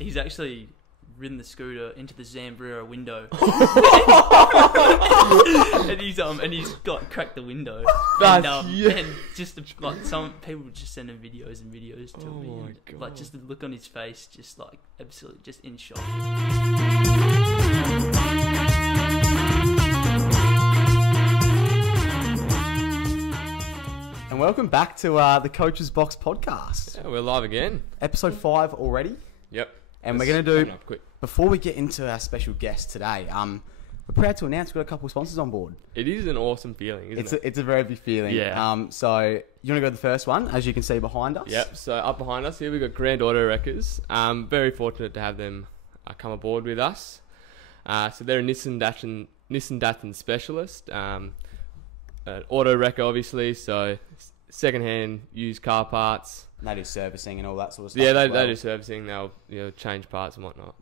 he's actually ridden the scooter into the Zambrero window, and he's got cracked the window. And just like some people just send him videos and videos to me, and like just the look on his face, just like absolutely just in shock. And welcome back to the Coach's Box podcast. Yeah, we're live again. Episode 5 already. Yep. And we're going to do, before we get into our special guest today, we're proud to announce we've got a couple of sponsors on board. It is an awesome feeling, isn't it? It's a very big feeling. Yeah. So you want to go to the first one, as you can see behind us? Yep. So up behind us here, we've got Grand Auto Wreckers. Very fortunate to have them come aboard with us. So they're a Nissan Datsun specialist. Auto wrecker, obviously, so second-hand used car parts. And they do servicing and all that sort of stuff. Yeah, they do servicing. They'll change parts and whatnot.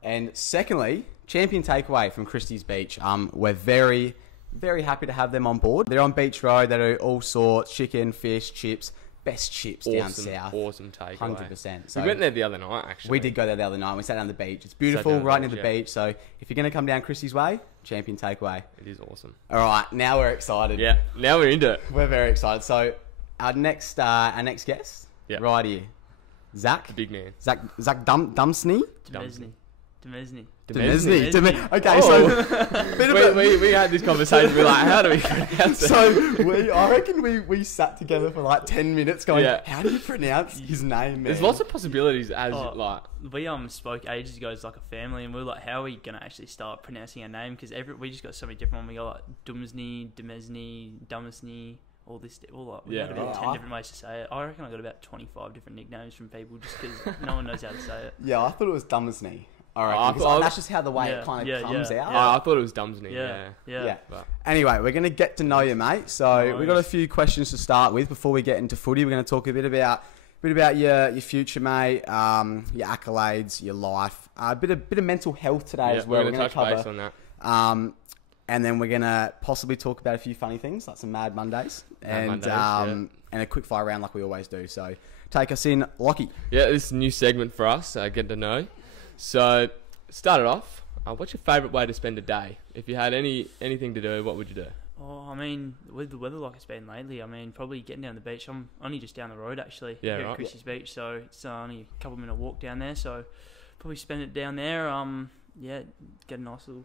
And secondly, champion takeaway from Chrissys Beach. We're very, very happy to have them on board. They're on Beach Road. They do all sorts: chicken, fish, chips. Best chips down south. Awesome takeaway. 100%. So we went there the other night, actually. We did go there the other night. We sat down the beach. It's beautiful, right near the beach. So if you're going to come down Chrissy's way, champion takeaway. It is awesome. All right, now we're excited. Yeah, now we're into it. We're very excited. So our next guest, right here, Zac. Big man. Zac Dumesny. Dumesny. Okay, so we had this conversation. We're like, how do we pronounce it? So I reckon we sat together for like 10 minutes going, how do you pronounce his name, man? There's lots of possibilities we spoke ages ago as like a family, and we were like, how are we gonna actually start pronouncing our name? Because we just got so many different ones. We got like Dumesny, all this, we had about 10 different ways to say it. I reckon I got about 25 different nicknames from people just because no one knows how to say it. Yeah, I thought it was Dumesny. All right, that's just how the way it kind of comes out. I thought it was Dumesny. Yeah. But anyway, we're going to get to know you, mate. So we've got a few questions to start with before we get into footy. We're going to talk a bit about your future, mate, your accolades, your life, a bit of mental health today as well. We're going to touch base on that. And then we're going to possibly talk about a few funny things, like some Mad Mondays, and a quick fire round like we always do. So take us in, Lockie. Yeah, this is a new segment for us, Get to Know. So, start it off. What's your favourite way to spend a day? If you had anything to do, what would you do? Oh, I mean, with the weather like it's been lately, I mean, probably getting down the beach. I'm only just down the road, actually, here at Chrissys Beach, so it's only a couple minute walk down there, so probably spend it down there. Get a nice little...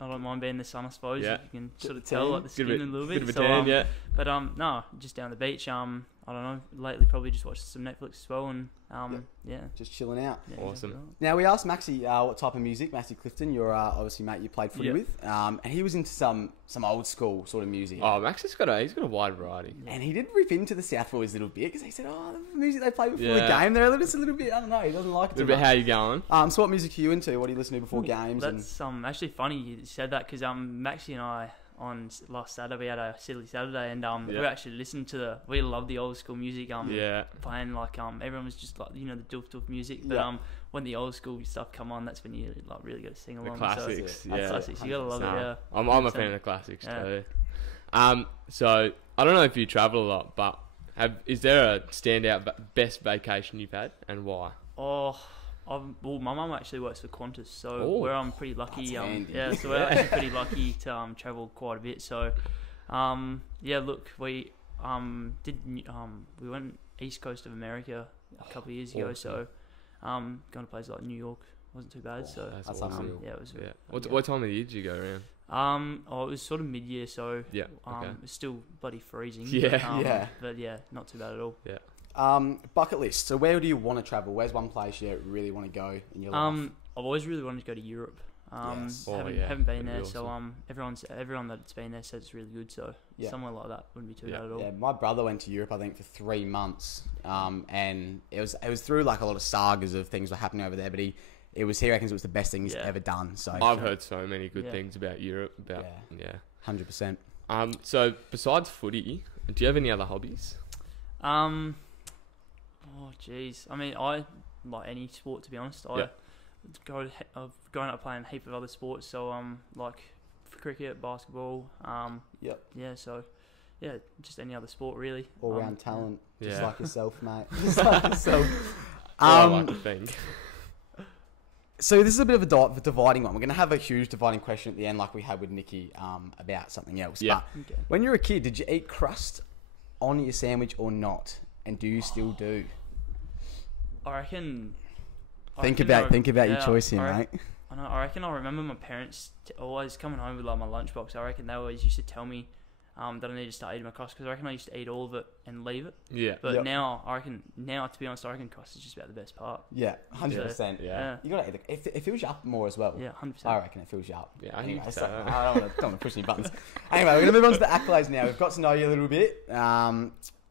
I don't mind being in the sun, I suppose. You can sort of tell like the skin a little bit. Bit of a tan, But no, just down the beach. I don't know. Lately, probably just watched some Netflix as well, and just chilling out. Yeah, awesome. Exactly right. Now we asked Maxie what type of music. Maxie Clifton, you're obviously mate you played footy with, and he was into some old school sort of music. Oh, Maxie's got a wide variety. And he did rip into the South Boys a little bit because he said, the music they play before the game, they're just a little bit. I don't know. He doesn't like it. A little bit. How you going? So what music are you into? What do you listen to before games? That's actually funny you said that because Maxie and I, on last Saturday, we had a silly Saturday, and we actually listened to we love the old school music. Playing like everyone was just like the doof music, but when the old school stuff come on, that's when you like really got to sing along. The classics, so, classics. You gotta love it. Yeah, I'm a fan of classics too. So I don't know if you travel a lot, but is there a standout best vacation you've had, and why? My mum actually works for Qantas, so where I'm pretty lucky. So we're actually pretty lucky to travel quite a bit. So, look, we we went east coast of America a couple of years ago. So, going to places like New York wasn't too bad. So that's awesome. It was. Yeah. What time of the year did you go around? It was sort of mid-year, so it was still bloody freezing. But not too bad at all. Yeah. Bucket list. So where do you want to travel? Where's one place you really want to go in your life? I've always really wanted to go to Europe. Haven't been there, awesome. So everyone that's been there says it's really good. So somewhere like that wouldn't be too bad at all. Yeah, my brother went to Europe, I think, for 3 months, and it was through like a lot of sagas of things were happening over there. But he reckons it was the best thing he's ever done. So I've heard so many good things about Europe. 100%. So besides footy, do you have any other hobbies? Oh, jeez. I mean, I like any sport, to be honest. I've grown up playing a heap of other sports, so like cricket, basketball. Just any other sport really. All round talent, just like yourself, mate. Just like yourself. I like to think. So this is a bit of a dividing one. We're going to have a huge dividing question at the end like we had with Nikki about something else. Yeah. But when you were a kid, did you eat crust on your sandwich or not? And do you still do? I reckon... Think about your choice here, mate. I reckon I remember my parents always coming home with like my lunchbox. I reckon they always used to tell me that I need to start eating my crust because I reckon I used to eat all of it and leave it. Yeah. But now, to be honest, I reckon crust is just about the best part. Yeah, 100%. Yeah. You got to eat it. It fills you up more as well. Yeah, 100%. I reckon it fills you up. Yeah, anyway, I think so. I don't want to push any buttons. Anyway, we're going to move on to the accolades now. We've got to know you a little bit.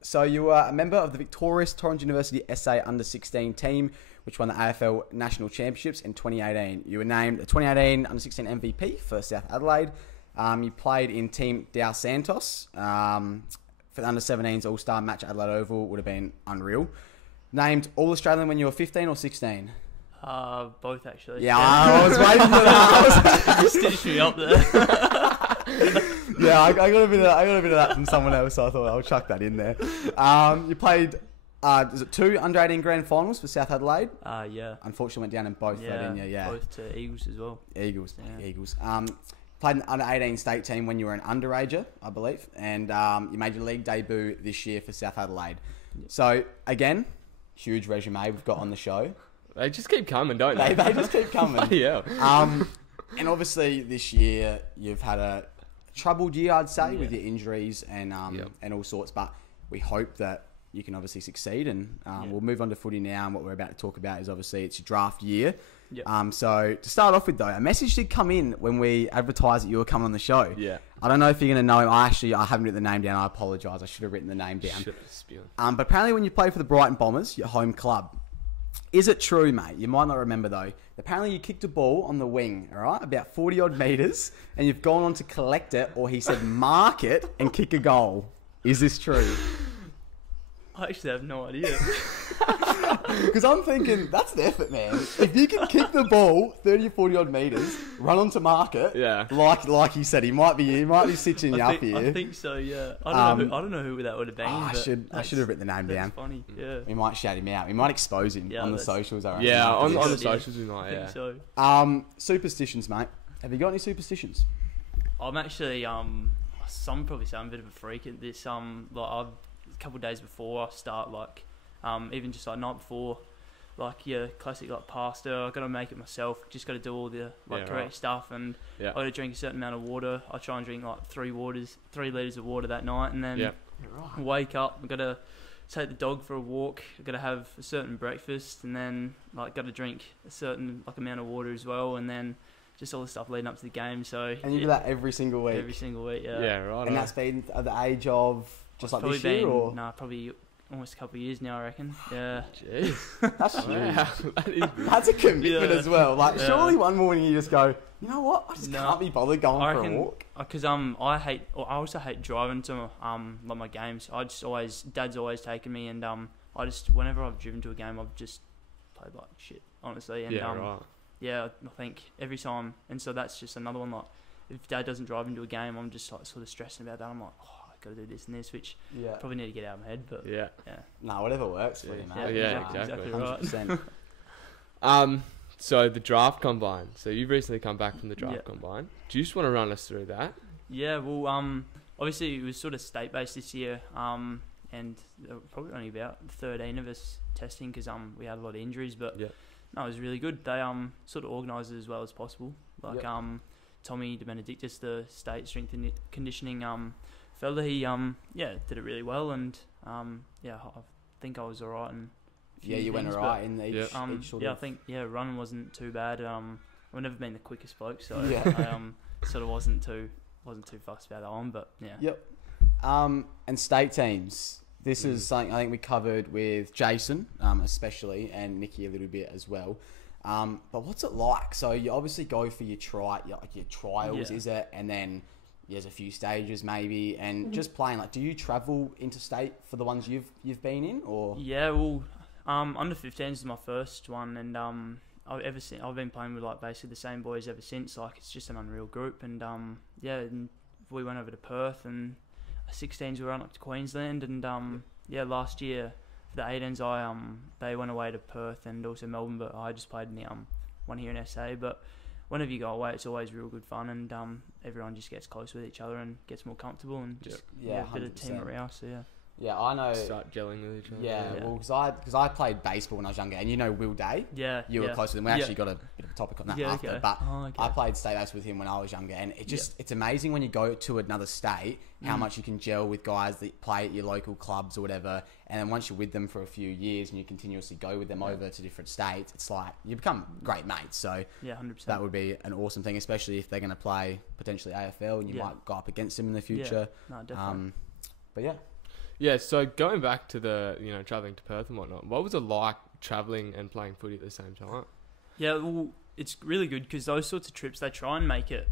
So you were a member of the victorious Torrens University SA Under-16 team, which won the AFL National Championships in 2018. You were named the 2018 Under-16 MVP for South Adelaide. You played in Team Dos Santos for the Under-17s All-Star match at Adelaide Oval. Would have been unreal. Named All-Australian when you were 15 or 16? Both actually. Yeah, I was waiting for that. You stitched me up there. Yeah, I got a bit of that from someone else, so I thought I'll chuck that in there. You played, is it 2 under-18 grand finals for South Adelaide? Yeah. Unfortunately, went down in both, didn't you? Yeah. Both to Eagles as well. Eagles. Yeah. Played an under-18 state team when you were an underager, I believe, and you made your league debut this year for South Adelaide. Yep. So, again, huge resume we've got on the show. They just keep coming, don't they? They just keep coming. Yeah. And obviously, this year, you've had a troubled year, I'd say, with your injuries and all sorts, but we hope that you can obviously succeed, and we'll move on to footy now, and what we're about to talk about is obviously it's your draft year. Yep. So to start off with though, a message did come in when we advertised that you were coming on the show. Yeah. I don't know if you're going to know him. I haven't written the name down. I apologise. I should have written the name down. But apparently when you played for the Brighton Bombers, your home club, is it true, mate? You might not remember though. Apparently you kicked a ball on the wing, all right, about 40 odd metres, and you've gone on to collect it, or he said mark it and kick a goal. Is this true? I actually have no idea. Because I'm thinking, that's an effort, man. If you can kick the ball 30 or 40 odd metres, run on to mark it, like he said, he might be stitching you up here. I think so, yeah. I don't know who that would have been. I should have written the name down. That's funny, yeah. We might shout him out. We might expose him on the socials. I reckon. Yeah, on the socials we might, I think so. Superstitions, mate. Have you got any superstitions? I'm actually, some probably say I'm a bit of a freak at this. A couple of days before I start, even just like night before, like your classic like pasta, I got to make it myself. Just got to do all the correct stuff, and I got to drink a certain amount of water. I try and drink like 3 litres of water that night, and then wake up. I got to take the dog for a walk. I got to have a certain breakfast, and then got to drink a certain amount of water as well, and then just all the stuff leading up to the game. So and you do that every single week. Every single week, yeah. Yeah, right. And that's been at the age of just like this year, or probably almost a couple of years now, I reckon. Yeah. Jeez. That's huge. Wow. That's a commitment as well. Surely one morning you just go, you know what? I just can't be bothered going for a walk. Because I also hate driving to my games. Dad's always taken me, and whenever I've driven to a game, I've just played like shit, honestly. And I think every time, and so that's just another one. Like if Dad doesn't drive into a game, I'm just like sort of stressing about that. I'm like, got to do this and this, which probably need to get out of my head, but no, whatever works for you, mate. Exactly right. 100%. So the draft combine. So you've recently come back from the draft combine. Do you just want to run us through that? Yeah, well, obviously it was sort of state based this year, and there were probably only about 13 of us testing because we had a lot of injuries, but no, it was really good. They sort of organised it as well as possible. Tommy De Benedictus, the state strength and conditioning fella, he did it really well, and I think I was alright in you went alright in each sort of... I think running wasn't too bad. I've never been the quickest bloke, so I sort of wasn't too fussed about that one, but and state teams, this is something I think we covered with Jason especially, and Nikki a little bit as well. But what's it like? So you obviously go for your trials, is it? And then there's a few stages maybe, and just playing. Do you travel interstate for the ones you've been in, or? Yeah, well, under 15s is my first one, and I've been playing with basically the same boys ever since. It's just an unreal group, and and we went over to Perth, and 16s we went up to Queensland, and last year for the 18s they went away to Perth and also Melbourne, but I just played in the one here in SA, but whenever you go away, it's always real good fun, and everyone just gets close with each other and gets more comfortable, and just a bit of team morale. So yeah, I know. Start gelling with each other. Yeah, well, because I played baseball when I was younger, and you know Will Day. Yeah, you were close with him. We actually got a bit of a topic on that after, okay. but I played state baseball with him when I was younger, and it's amazing when you go to another state how much you can gel with guys that play at your local clubs or whatever, and then once you're with them for a few years and you continuously go with them over to different states, it's like you become great mates. So 100%. That would be an awesome thing, especially if they're going to play potentially AFL and you might go up against them in the future. No, definitely. But yeah. Yeah, so going back to the, travelling to Perth and whatnot, what was it like travelling and playing footy at the same time? Yeah, well, it's really good because those sorts of trips, they try and make it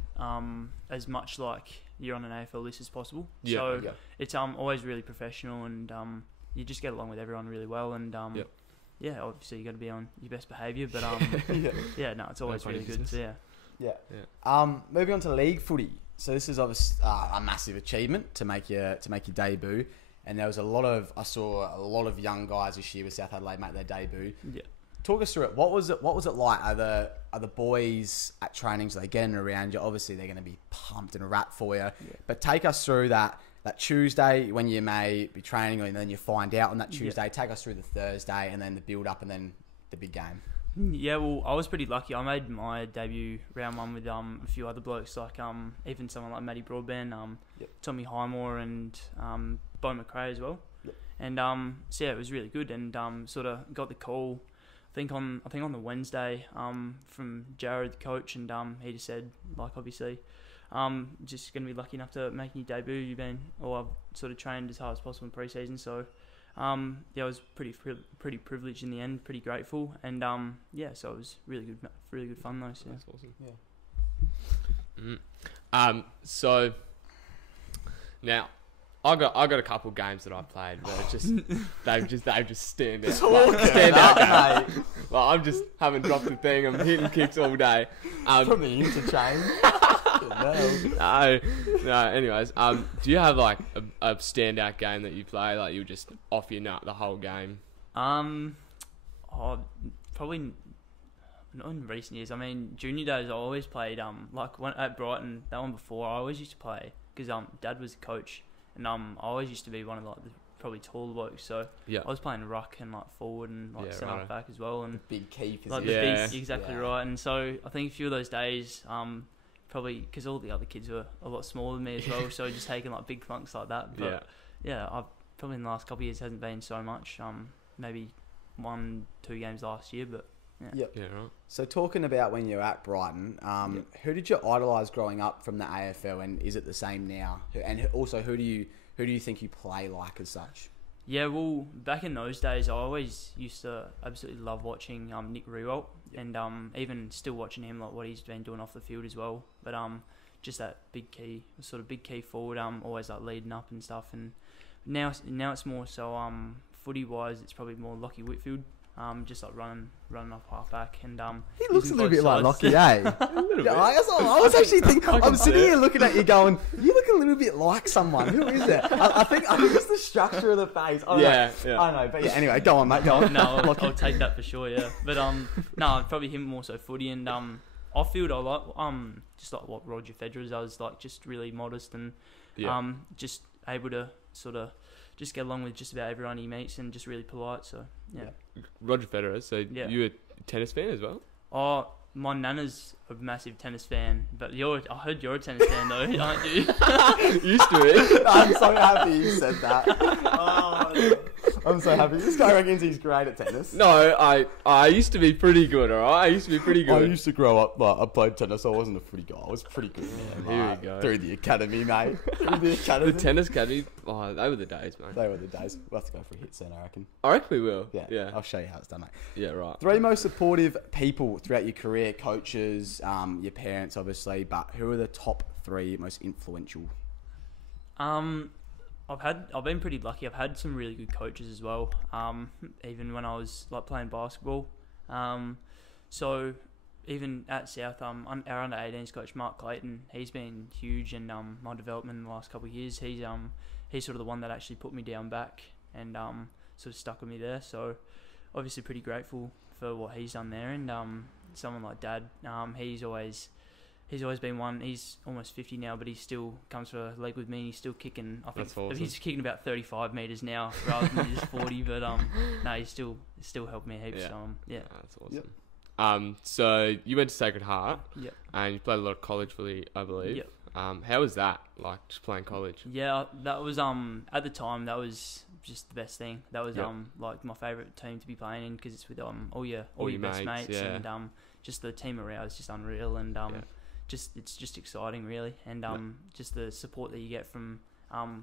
as much like you're on an AFL list as possible. So it's always really professional, and you just get along with everyone really well, and obviously you got to be on your best behaviour, but it's always really good. So, moving on to league footy. So this is obviously a massive achievement to make your debut. And there was I saw a lot of young guys this year with South Adelaide make their debut. Yeah. Talk us through it. What was it like? Are the boys at trainings, are they getting around you? Obviously they're going to be pumped and wrapped for you. Yeah. But take us through that Tuesday when you may be training, and then you find out on that Tuesday. Yeah. Take us through the Thursday and then the build up and then the big game. Yeah, well, I was pretty lucky. I made my debut round one with a few other blokes, like even someone like Matty Broadbent, Tommy Highmore, and Bo McRae as well. Yep. And it was really good, and sort of got the call. I think on the Wednesday from Jared, the coach, and he just said, like, obviously, just going to be lucky enough to make your debut. I've sort of trained as hard as possible in pre-season, so. I was pretty privileged in the end, pretty grateful, and so it was really good fun though. So. That's awesome. Yeah. So now I got a couple games that I played where it's just they've just stand out. Stand out game. Well, I'm just haven't dropped a thing. I'm hitting kicks all day. From the interchange. No. Anyways, do you have like a standout game that you play, like you were just off your nut the whole game? Probably not in recent years. I mean, junior days I always played like one at Brighton. That one before I always used to play because Dad was a coach, and I always used to be one of like the probably taller blokes. So I was playing ruck and like forward and like centre back as well, and big key position. Like the big, exactly right. And so I think a few of those days. Probably because all the other kids were a lot smaller than me as well, so just taking like big clunks like that. But I've probably in the last couple of years hasn't been so much. Maybe 1-2 games last year, but yeah, right. So talking about when you're at Brighton, who did you idolise growing up from the AFL, and is it the same now? And also, who do you think you play like as such? Yeah, well, back in those days, I always used to absolutely love watching Nick Riewoldt, and even still watching him, like what he's been doing off the field as well. But just that big key forward, always like leading up and stuff. And now it's more so footy wise, it's probably more Lockie Whitfield. Just like running off halfback, and he looks a little bit like Lockie, eh? A little bit. I was actually thinking. I'm sitting here looking at you, going, "You look a little bit like someone. Who is it?" I think it's the structure of the face. I know, but anyway, go on, mate. Go on. No, I'll take that for sure. Yeah, but no, probably him more so footy, and off field I like just like what Roger Federer does, like just really modest and just able to sort of just get along with just about everyone he meets and just really polite. So yeah. Roger Federer. So you a tennis fan as well? Oh, my nana's a massive tennis fan, but I heard you're a tennis fan though, aren't you? Used to be. I'm so happy you said that. I'm so happy. This guy reckons he's great at tennis. No, I used to be pretty good, alright? I used to be pretty good. I used to grow up, I played tennis, I wasn't a footy guy. I was pretty good. Here we go. Through the academy, mate. The tennis academy, they were the days, mate. They were the days. We'll have to go for a hit soon, I reckon. I reckon we will. Yeah. I'll show you how it's done, mate. Yeah, right. 3 most supportive people throughout your career, coaches, your parents, obviously, but who are the top 3 most influential? I've been pretty lucky. I've had some really good coaches as well. Even when I was like playing basketball. So even at South, our under 18s coach Mark Clayton, he's been huge in my development in the last couple of years. He's sort of the one that actually put me down back and sort of stuck with me there. So obviously pretty grateful for what he's done there. And someone like Dad. He's always been one. He's almost 50 now, but he still comes for a leg with me. And he's still kicking. I think That's awesome. he's kicking about 35 meters now rather than just 40. But no, he's still helped me heaps. Yeah. So, yeah. That's awesome. Yep. So you went to Sacred Heart. Yep. And you played a lot of college footy, I believe. Yep. How was that? Like just playing college? Yeah, that was at the time that was just the best thing. That was like my favourite team to be playing in because it's with all your best mates yeah. and just the team around is just unreal and it's just exciting really and just the support that you get from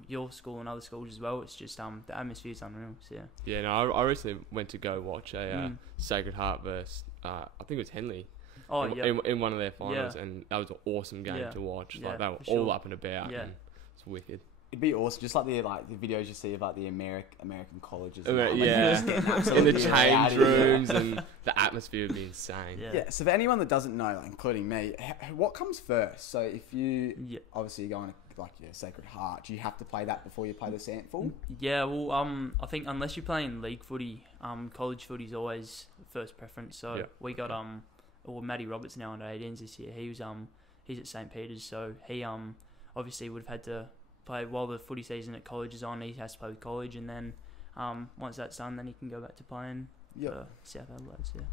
your school and other schools as well. It's just the atmosphere is unreal. So yeah. Yeah, no, I recently went to go watch a Sacred Heart versus I think it was Henley. In one of their finals, and that was an awesome game to watch. Like they were all up and about. Yeah. And it's wicked. It'd be awesome, just like the videos you see of like the American colleges. In the change rooms, and the atmosphere would be insane. Yeah. So for anyone that doesn't know, like, including me, what comes first? So if you obviously you're going to like your Sacred Heart, do you have to play that before you play the Sandful? Yeah. Well, I think unless you're playing league footy, college footy is always first preference. So we got Matty Roberts now under 18s this year. He was he's at St. Peter's, so he obviously would have had to play while the footy season at college is on. He has to play with college, and then once that's done, then he can go back to playing for South Adelaide.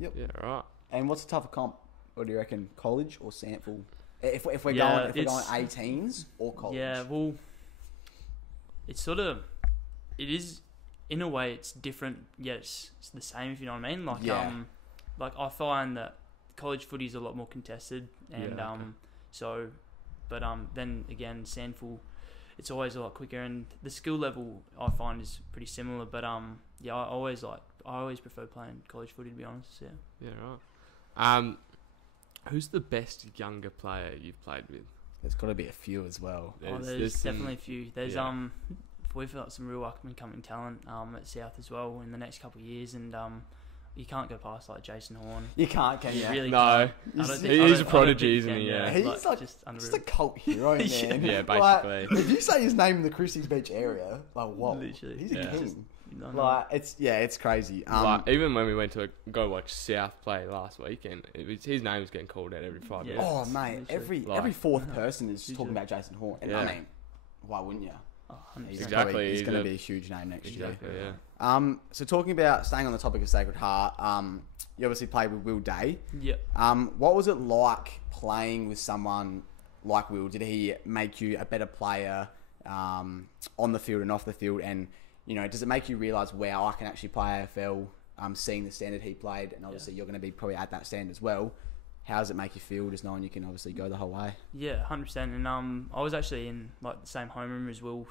Yeah. Yeah. Right. And what's the tougher comp? What do you reckon, college or Sandful? If we're going 18s or college? Yeah. Well, it's it is in a way it's different. Yet it's the same. If you know what I mean. Like I find that college footy is a lot more contested, and but then again, Sandful, it's always a lot quicker, and the skill level I find is pretty similar. But I always prefer playing college footy, to be honest. Yeah. Yeah. Right. Who's the best younger player you've played with? There's got to be a few as well. There's definitely a few. There's we've got some real up and coming talent at South as well in the next couple of years, and you can't go past like Jason Horn. You can't, can you? Really no. He's a prodigy, isn't he? Yeah. He's like just a cult hero, man. Yeah, basically. Like, if you say his name in the Chrissys Beach area, like, whoa, literally, he's a king. No. Like, it's crazy. Like, even when we went to go watch South play last weekend, his name was getting called out every 5 minutes. Oh, mate, every fourth person is talking about Jason Horn. And I mean, why wouldn't you? Oh, he's going to be a huge name next year. Yeah. So talking about staying on the topic of Sacred Heart, you obviously played with Will Day. Yep. What was it like playing with someone like Will? Did he make you a better player on the field and off the field? And does it make you realise, wow, I can actually play AFL? Seeing the standard he played, and obviously you're going to be probably at that standard as well. How does it make you feel just knowing you can obviously go the whole way? Yeah, 100%. And I was actually in like the same homeroom as Will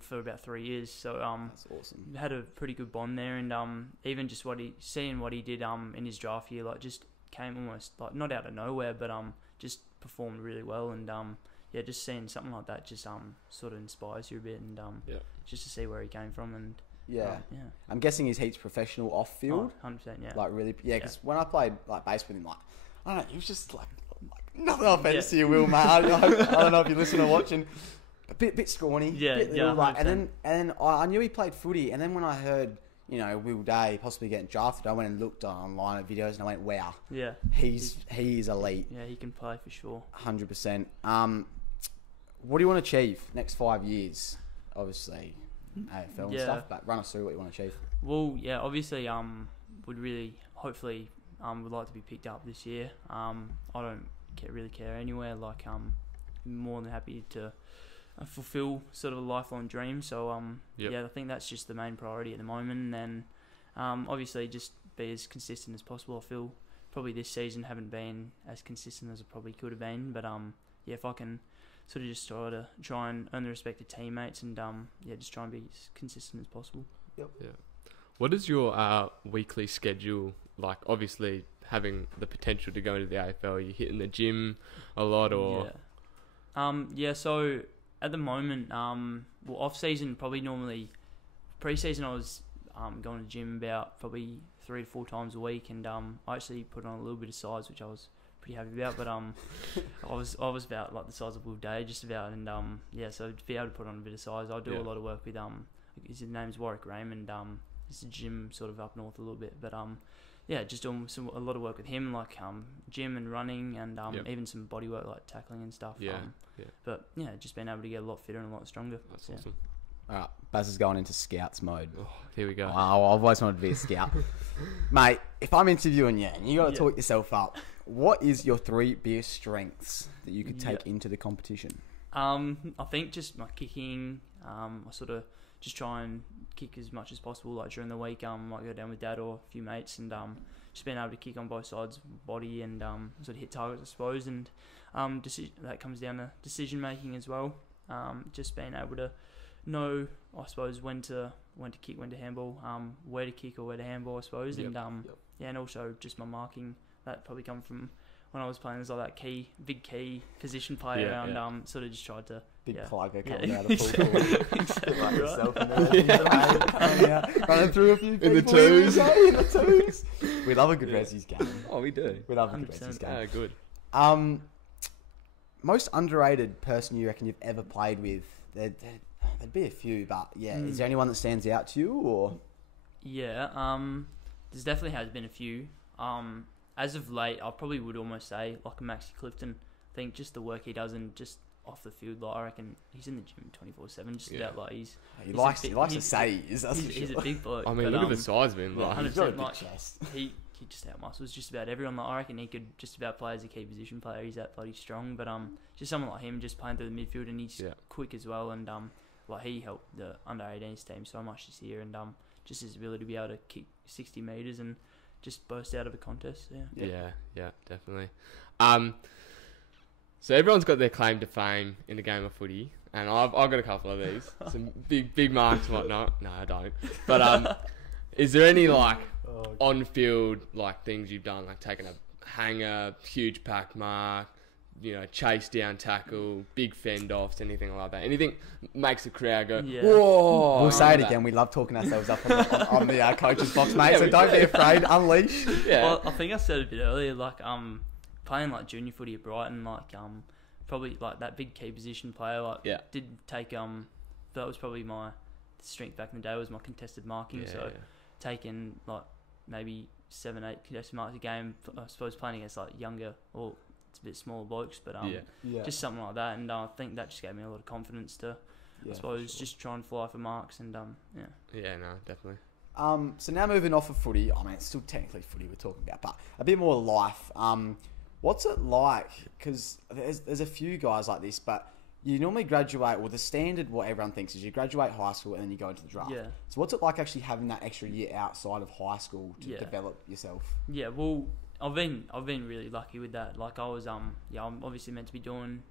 for about 3 years. So that's awesome. Had a pretty good bond there, and even just seeing what he did in his draft year, like just came almost like not out of nowhere, but just performed really well, and just seeing something like that just sort of inspires you a bit, and just to see where he came from, and I'm guessing his heaps professional off field. 100%, yeah. Like really, because when I played like base with him, like I don't know, he was just like nothing offense to you, Will, mate. I don't know if you listen or watching. A bit scrawny, bit little, like, and then I knew he played footy, and then when I heard Will Day possibly getting drafted, I went and looked online at videos, and I went, wow, he is elite. Yeah, he can play for sure. 100%. What do you want to achieve next 5 years? Obviously, AFL and stuff, but run us through what you want to achieve. Well, yeah, obviously, would really hopefully. Would like to be picked up this year. I don't really care anywhere. Like, more than happy to fulfill sort of a lifelong dream. So, I think that's just the main priority at the moment. And then, obviously, just be as consistent as possible. I feel probably this season haven't been as consistent as I probably could have been. But, if I can sort of just try and earn the respect of teammates and, just try and be as consistent as possible. Yep. Yeah. What is your weekly schedule like? Obviously, having the potential to go into the AFL, you hitting the gym a lot, or so at the moment, off season probably normally, pre-season I was going to the gym about probably 3 to 4 times a week, and I actually put on a little bit of size, which I was pretty happy about. But I was about like the size of Will Day, just about, and so to be able to put on a bit of size, I do a lot of work with his name's Warwick Raymond. It's a gym sort of up north a little bit, but yeah, just doing a lot of work with him, like gym and running, and even some body work like tackling and stuff. But yeah, just being able to get a lot fitter and a lot stronger. That's awesome. All right, Baz is going into scouts mode. Oh, here we go. I've always wanted to be a scout. Mate, if I'm interviewing you and you got to talk yourself up, what is your 3 biggest strengths that you could take into the competition? I think just my kicking. I sort of just try and kick as much as possible. Like during the week, might go down with Dad or a few mates, and just being able to kick on both sides of the body and sort of hit targets, I suppose. And that comes down to decision making as well. Just being able to know, I suppose, when to kick, when to handball, where to kick or where to handball, I suppose. And and also just my marking. That probably come from when I was playing as like that big key position player, and sort of just tried to big plugger coming out of full court. Exactly. Like yourself in there, running through a few people in the twos. In the twos. We love a good Resi's game. Oh, we do. We love a good Resi's game. Good. Most underrated person you reckon you've ever played with? There'd be a few, but is there anyone that stands out to you, or? Yeah, there's definitely has been a few. As of late, I probably would almost say like a Maxi Clifton. I think just the work he does and just off the field, like I reckon he's in the gym 24/7. Just about like he likes to say he is. He's a big bloke. I mean, look at the size of him. Like, he's got a big chest. He just outmuscles just about everyone. Like I reckon he could just about play as a key position player. He's that bloody strong. But just someone like him just playing through the midfield, and he's quick as well. And like he helped the under 18s team so much this year. And just his ability to be able to kick 60 metres and just burst out of a contest. Yeah, definitely. So everyone's got their claim to fame in the game of footy, and I've got a couple of these, some big marks and whatnot. No, I don't. But is there any like on-field like things you've done, like taking a hanger, huge pack mark, chase down tackle, big fend offs, anything like that? Anything makes the crowd go, whoa! We'll say it again. We love talking ourselves up on the coach's box, mate. So don't be afraid. Unleash. Yeah. Well, I think I said it a bit earlier. Like playing like junior footy at Brighton, like probably like that big key position player. Like did take that was probably my strength back in the day, was my contested marking. Taking like maybe 7-8 contested marks a game. I suppose playing against like younger or it's a bit smaller blokes, but just something like that, and I think that just gave me a lot of confidence to, I suppose, just try and fly for marks, and no, definitely. So now moving off of footy, I mean it's still technically footy we're talking about, but a bit more life. What's it like? Because there's a few guys like this, but you normally graduate, well, the standard, what everyone thinks is you graduate high school and then you go into the draft. Yeah. So what's it like actually having that extra year outside of high school to develop yourself? Yeah, well, I've been really lucky with that. Like I was I'm obviously meant to be doing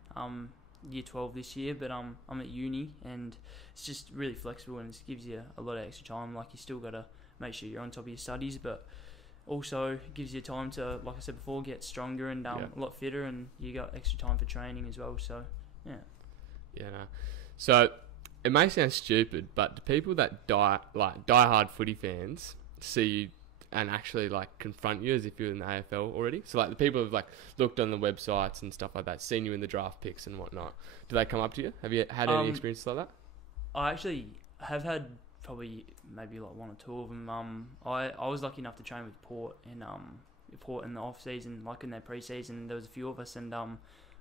year 12 this year, but I'm at uni, and it's just really flexible, and it gives you a lot of extra time. Like you still got to make sure you're on top of your studies, but also gives you time to, like I said before, get stronger and a lot fitter, and you got extra time for training as well. So so it may sound stupid, but do people that die-hard footy fans see you and actually like confront you as if you're in the AFL already? So like the people who've like looked on the websites and stuff like that, seen you in the draft picks and whatnot, do they come up to you? Have you had any experiences like that? I actually have had probably maybe like one or two of them. I was lucky enough to train with Port in the off season, like in their pre-season. There was a few of us, and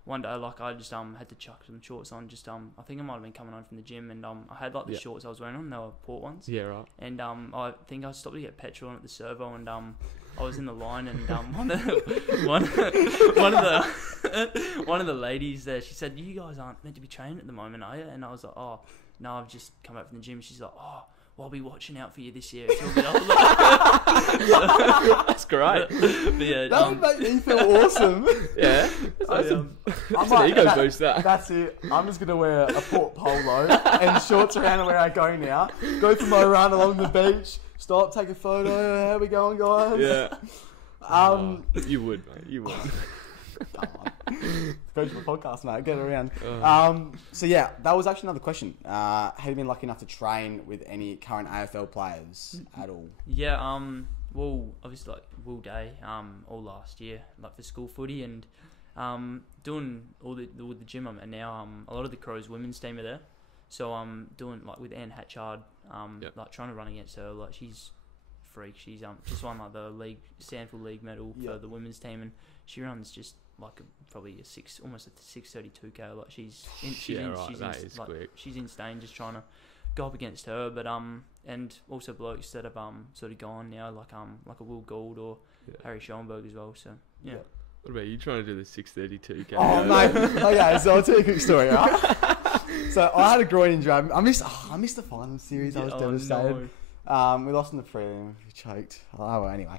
one day like I just had to chuck some shorts on. Just I think I might have been coming home from the gym, and I had like the shorts I was wearing on. They were Port ones. Yeah, right. And I think I stopped to get petrol on at the servo, and I was in the line, and one of the ladies there, she said, "You guys aren't meant to be training at the moment, are you?" And I was like, "Oh, no, I've just come back from the gym." She's like, "Oh, well, I'll be watching out for you this year." It's all a bit older. That's great. But yeah, that would make me feel awesome. Yeah. That's an ego boost, that. That's it. I'm just going to wear a Port polo and shorts around where I go now. Go for my run along the beach. Stop, take a photo. How we going, guys? Yeah. You would, mate. You would. Go to the podcast, mate. Get around. So yeah, that was actually another question. Have you been lucky enough to train with any current AFL players at all? Yeah. Well, obviously like Will Day. All last year, like for school footy, and doing all the gym I'm at now. A lot of the Crows women's team are there, so I'm doing like with Anne Hatchard. Like trying to run against her. Like she's freak. She's just won like the league Sandford League medal for the women's team, and she runs just like probably almost a 6:32k. Like she's insane. Just trying to go up against her, but and also blokes that have sort of gone now, like a Will Gould or Harry Schoenberg as well. So yeah. What about you trying to do the 6:32k? Oh mate, okay. So I'll tell you a quick story, right? So I had a groin injury. I missed the final series. I was devastated. No. We lost in the prelim. We choked. Oh well, anyway.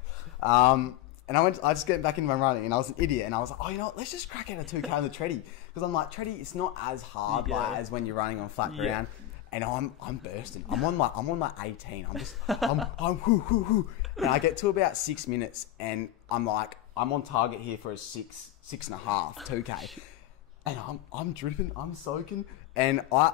And I just get back into my running, and I was an idiot, and I was like, oh, you know what? Let's just crack out a 2k on the treadie, because I'm like, treadie, it's not as hard as when you're running on flat ground. And I'm bursting. I'm on my 18. I'm whoo whoo whoo. And I get to about 6 minutes, and I'm like, I'm on target here for a 6.5 2k. And I'm dripping, I'm soaking, and I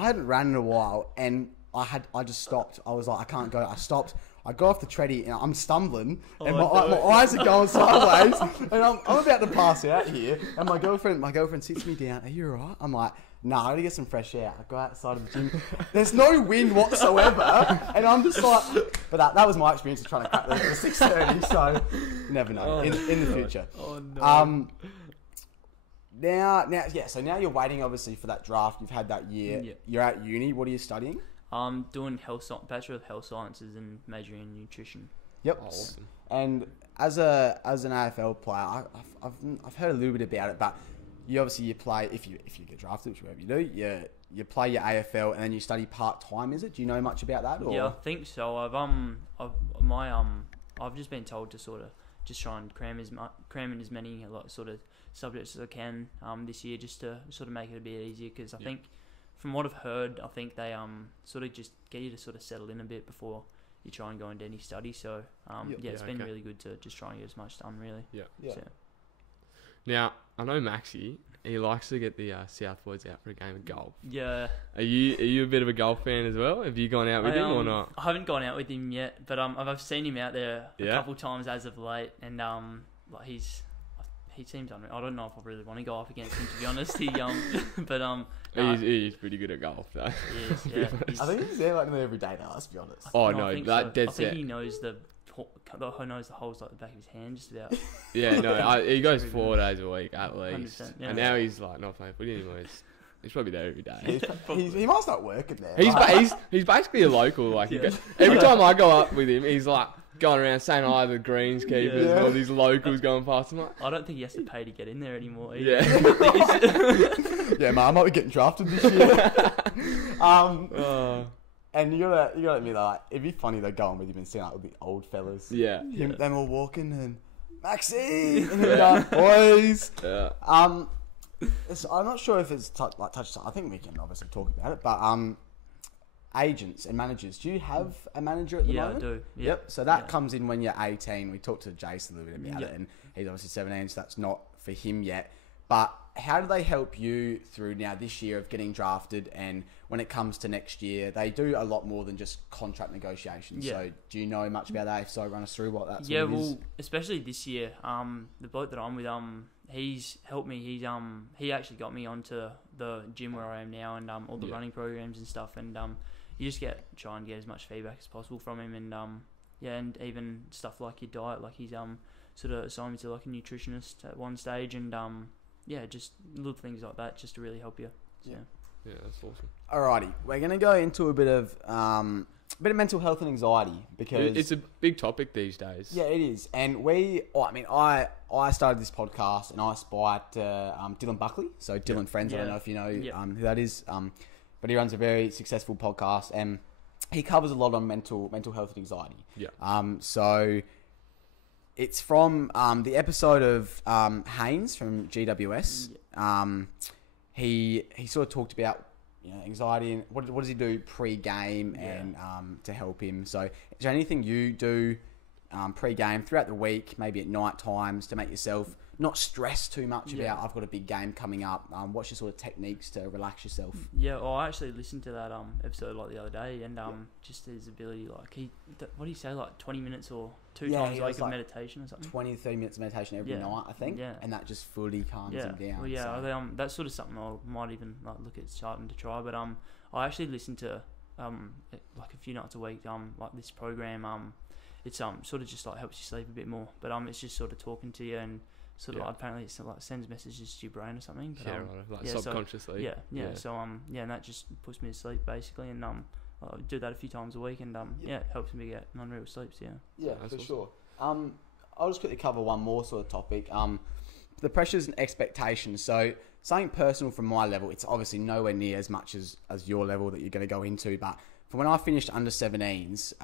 hadn't ran in a while, and I just stopped. I was like, I can't go. I stopped. I go off the treadie, and I'm stumbling, and my eyes are going sideways, and I'm about to pass out here. And my girlfriend sits me down. Are you alright? I'm like, nah, I gotta get some fresh air. I go outside of the gym. There's no wind whatsoever, and I'm just like, but that was my experience of trying to cut the 6:30. So never know in the future. Oh no. So now you're waiting obviously for that draft. You've had that year. Yeah. You're at uni. What are you studying? I'm doing Bachelor of Health Sciences and majoring in nutrition. Yep. Oh, awesome. And as an AFL player, I've heard a little bit about it, but you play if you get drafted, which whatever you do, you play your AFL and then you study part time. Is it? Do you know much about that? Or? Yeah, I think so. I've just been told to sort of just try and cram in as many sort of subjects as I can this year, just to sort of make it a bit easier, because I think. From what I've heard, I think they sort of just get you to sort of settle in a bit before you try and go into any study. So it's been really good to just try and get as much done, really. Yeah. So. Now I know Maxie. He likes to get the South Boys out for a game of golf. Yeah. Are you a bit of a golf fan as well? Have you gone out with him or not? I haven't gone out with him yet, but I've seen him out there a couple times as of late, and he seems unreal. I don't know if I really want to go off against him, to be honest. He's pretty good at golf, though. He is, I think he's there every day now. Let's be honest. Dead set. I think he knows the holes like the back of his hand, just about. Yeah, no, he goes 4 days a week at least, and now he's like not playing footy anymore. He's probably there every day. He might start working there. He's basically a local. Like every time I go up with him, he's like going around saying hi to the greenskeepers and all these locals going past him. Like, I don't think he has to pay to get in there anymore. Either. Yeah. Yeah, man, I might be getting drafted this year. And you gotta admit, like, it'd be funny though going with him and seeing like with the old fellas. Yeah. Them all walking and Maxie and then boys. Yeah. I'm not sure if it's touched. I think we can obviously talk about it, but agents and managers. Do you have a manager at the moment? Yeah, I do. Yep. So that comes in when you're 18. We talked to Jason a little bit about it, and he's obviously 17, so that's not for him yet. But how do they help you through now this year of getting drafted, and when it comes to next year, they do a lot more than just contract negotiations. Yeah. So do you know much about that? If so, run us through what that sort of is. Especially this year, the bloke that I'm with, he's helped me. He actually got me onto the gym where I am now, and all the running programs and stuff, and you just try and get as much feedback as possible from him, and and even stuff like your diet. Like he's sort of assigned me to like a nutritionist at one stage, and just little things like that just to really help you. So. Yeah, that's awesome. Alrighty, we're gonna go into a bit of mental health and anxiety, because it's a big topic these days. Yeah, it is, and I started this podcast and I aspired to Dylan Buckley. So Dylan Friends, I don't know if you know who that is. But he runs a very successful podcast, and he covers a lot on mental health and anxiety. Yeah. So it's from the episode of Haynes from GWS. He sort of talked about anxiety and what does he do pre-game and to help him. So is there anything you do pre-game throughout the week, maybe at night times, to make yourself not stress too much about I've got a big game coming up? What's your sort of techniques to relax yourself? Yeah, well, I actually listened to that episode like the other day, and just his ability, like what do you say, like 20 minutes or two times a week of meditation or something? 20 to 30 minutes of meditation every night, I think. Yeah. And that just fully calms him down. Well, that's sort of something I might even look at starting to try. But I actually listen to like a few nights a week like this program. it's sort of just like helps you sleep a bit more. But it's just sort of talking to you and sort of like, apparently it's like sends messages to your brain or something. But, like subconsciously. So and that just puts me to sleep basically, and I do that a few times a week, and it helps me get non-real sleeps. Yeah, for awesome. Sure. I'll just quickly cover one more sort of topic. The pressures and expectations. So something personal from my level, it's obviously nowhere near as much as your level that you're going to go into, but from when I finished under 17s,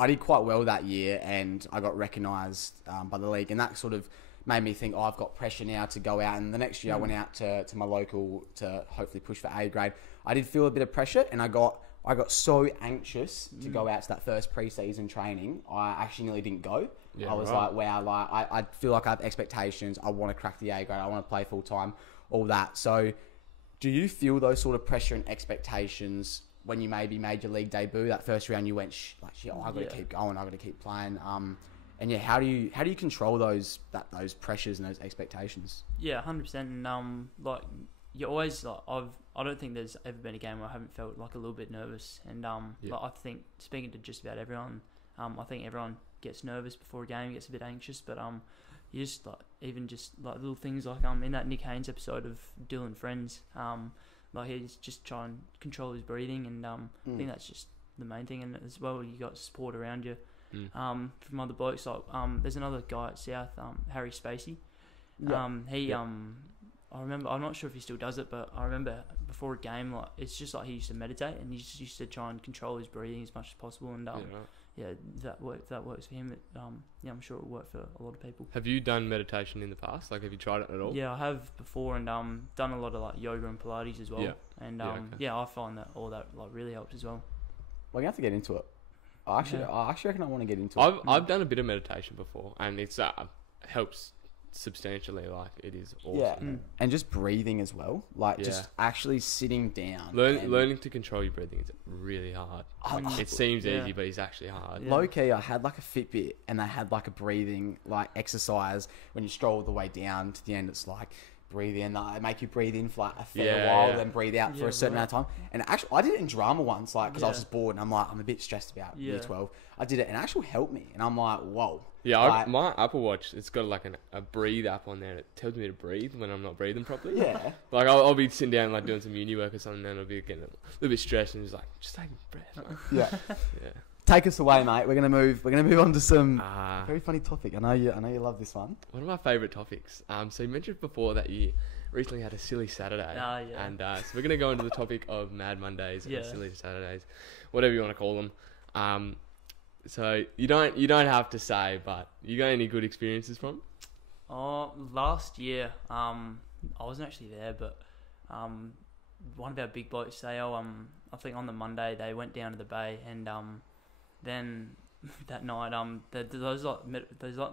I did quite well that year, and I got recognised by the league, and that sort of made me think, I've got pressure now to go out. And the next year I went out to my local to hopefully push for A grade. I did feel a bit of pressure, and I got so anxious to go out to that first pre-season training, I actually nearly didn't go. I was like, wow, like I feel like I have expectations. I want to crack the A grade. I want to play full time, all that. So do you feel those sort of pressure and expectations when you maybe made your league debut? That first round you went, I've got to keep going. I've got to keep playing. And how do you control those pressures and those expectations? Yeah, 100%. And like you always like I don't think there's ever been a game where I haven't felt like a little bit nervous. And like I think, speaking to just about everyone, I think everyone gets nervous before a game, gets a bit anxious. But you just like even just like little things like in that Nick Haynes episode of Dylan Friends, like he's just trying to control his breathing, and I think that's just the main thing. And as well, you got support around you. From other blokes, like there's another guy at South, Harry Spacey. I remember, I'm not sure if he still does it, but I remember before a game, like it's just like he used to meditate, and he just used to try and control his breathing as much as possible. And that works for him. I'm sure it'll work for a lot of people. Have you done meditation in the past? Like, have you tried it at all? Yeah, I have before, and done a lot of like yoga and Pilates as well. And I find that all that like really helps as well. Well, you have to get into it. I actually reckon I want to get into it. I've done a bit of meditation before, and it's helps substantially. Like, it is awesome. And just breathing as well. Like just actually sitting down. Learning to control your breathing is really hard. Like, it seems easy, but it's actually hard. Low key, I had like a Fitbit, and they had like a breathing like exercise when you stroll all the way down to the end. It's like breathe in, they make you breathe in for like a fair while, then breathe out for a certain amount of time. And actually, I did it in drama once, like because I was just bored, and I'm like, I'm a bit stressed about year 12. I did it, and it actually helped me, and I'm like, whoa. Yeah, like, my Apple Watch, it's got like a breathe app on there, and it tells me to breathe when I'm not breathing properly. Yeah. Like I'll be sitting down like doing some uni work or something, and I'll be getting a little bit stressed, and just like, just take a breath. Yeah. Take us away, mate. We're gonna move on to some very funny topic. I know you love this one. One of my favourite topics. So you mentioned before that you recently had a silly Saturday. And so we're gonna go into the topic of Mad Mondays and silly Saturdays, whatever you want to call them. So you don't have to say, but you got any good experiences from? Last year, I wasn't actually there, but one of our big blokes, I think on the Monday they went down to the bay, and then that night, those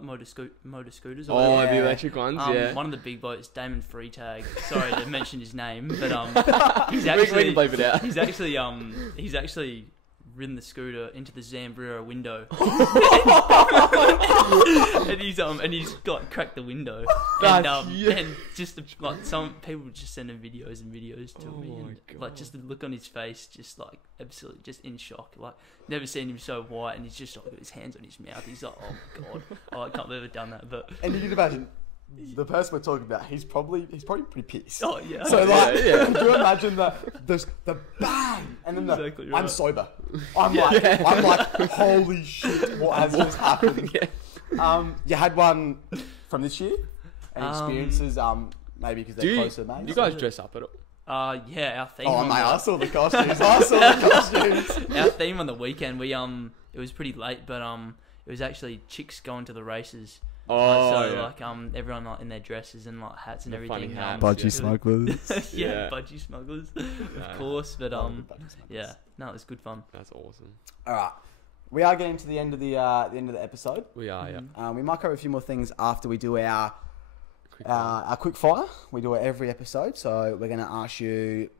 motor scooters. The electric ones. One of the big blokes, Damon Freetag. Sorry to mention his name, but he's actually we can bleep it out. He's actually ridden the scooter into the Zambria window, and he's got cracked the window, and just like some people just sending videos to me, and like just the look on his face, just like absolutely just in shock, like never seen him so white, and he's just like got his hands on his mouth. He's like, oh my god, I can't believe I've done that. But and you can imagine. The person we're talking about, he's probably pretty pissed. Oh yeah. So like, could you imagine the bang, and then exactly right. I'm sober. I'm like, holy shit, what has just happened? You had one from this year? Any experiences? Maybe because they're closer, mate. Do you guys dress up at all? Yeah, our theme. Oh mate, I saw the costumes. Our theme on the weekend, it was pretty late, but it was actually chicks going to the races. Everyone like in their dresses and like hats and everything. Budgie smugglers. Budgie smugglers, of course. But it was good fun. That's awesome. All right, we are getting to the end of the episode. We are, yeah. We might cover a few more things after we do our quick fire. We do it every episode, so we're going to ask you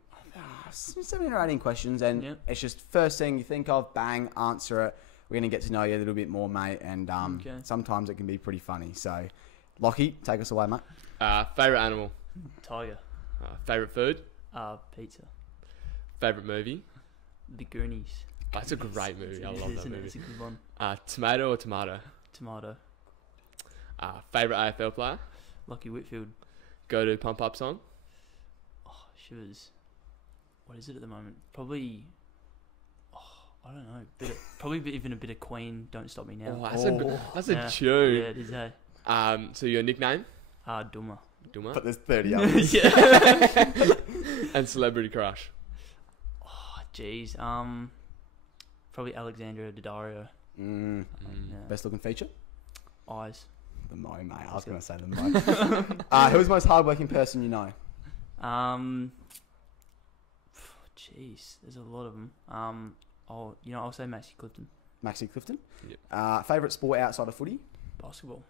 17 or 18 questions, and it's just first thing you think of, bang, answer it. We're going to get to know you a little bit more, mate, and sometimes it can be pretty funny. So, Lockie, take us away, mate. Favourite animal? Tiger. Favourite food? Pizza. Favourite movie? The Goonies. That's a great movie. I love that movie. It's a good one. Tomato or tomato? Tomato. Favourite AFL player? Lachie Whitfield. Go to pump up song? Oh, Shivers. What is it at the moment? Probably... I don't know. Probably even a bit of Queen. Don't Stop Me Now. That's a tune. Yeah, it is. So your nickname? Duma. But there's 30 others. Yeah. And celebrity crush? Oh, jeez. Probably Alexandra Daddario. Yeah. Best looking feature? Eyes. The Mo, mate. I was going to say the Mo. Who's the most hardworking person you know? Jeez, there's a lot of them. I'll say Maxi Clifton. Maxi Clifton? Yep. Favourite sport outside of footy? Basketball.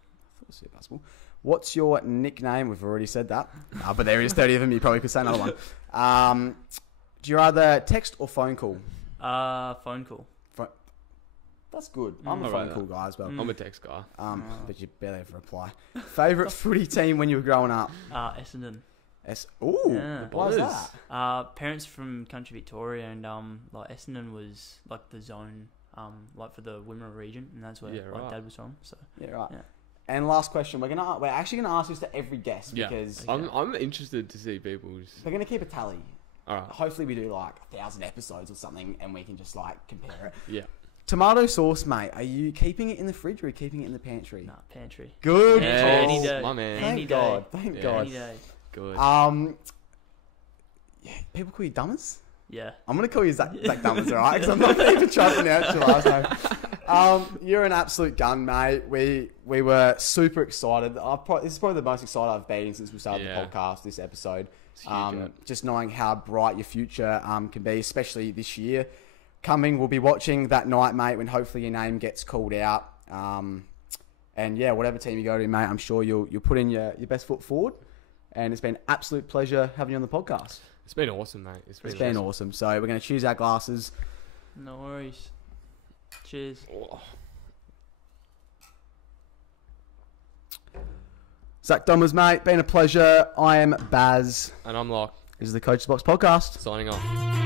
Basketball. What's your nickname? We've already said that. But there is 30 of them. You probably could say another one. Do you rather text or phone call? Phone call. That's good. I'm a phone call guy as well. I'm a text guy. But you barely ever reply. Favourite footy team when you were growing up? Essendon. Why is that? Parents from country Victoria, and Essendon was like the zone, for the Wimmera region, and that's where Dad was from. So right. Yeah. And last question, we're actually gonna ask this to every guest because I'm interested to see people's. We're gonna keep a tally. All right. Hopefully we do 1,000 episodes or something, and we can just compare it. Yeah. Tomato sauce, mate. Are you keeping it in the fridge or are you keeping it in the pantry? Nah, pantry. Good. Any day. My man. Thank God. Thank God. Any day. Good. People call you Dummers? Yeah. I'm going to call you Zac Dumesny, alright? Because I'm not even trying to pronounce your last name. You're an absolute gun, mate. We were super excited. This is probably the most excited I've been since we started the podcast, this episode. Just knowing how bright your future can be, especially this year. We'll be watching that night, mate, when hopefully your name gets called out. And yeah, whatever team you go to, mate, I'm sure you'll put in your best foot forward. And it's been an absolute pleasure having you on the podcast. It's been awesome, mate. It's been awesome. So we're going to choose our glasses. No worries. Cheers. Oh. Zac Dumesny, mate, been a pleasure. I am Baz. And I'm Locke. This is the Coach's Box Podcast. Signing off.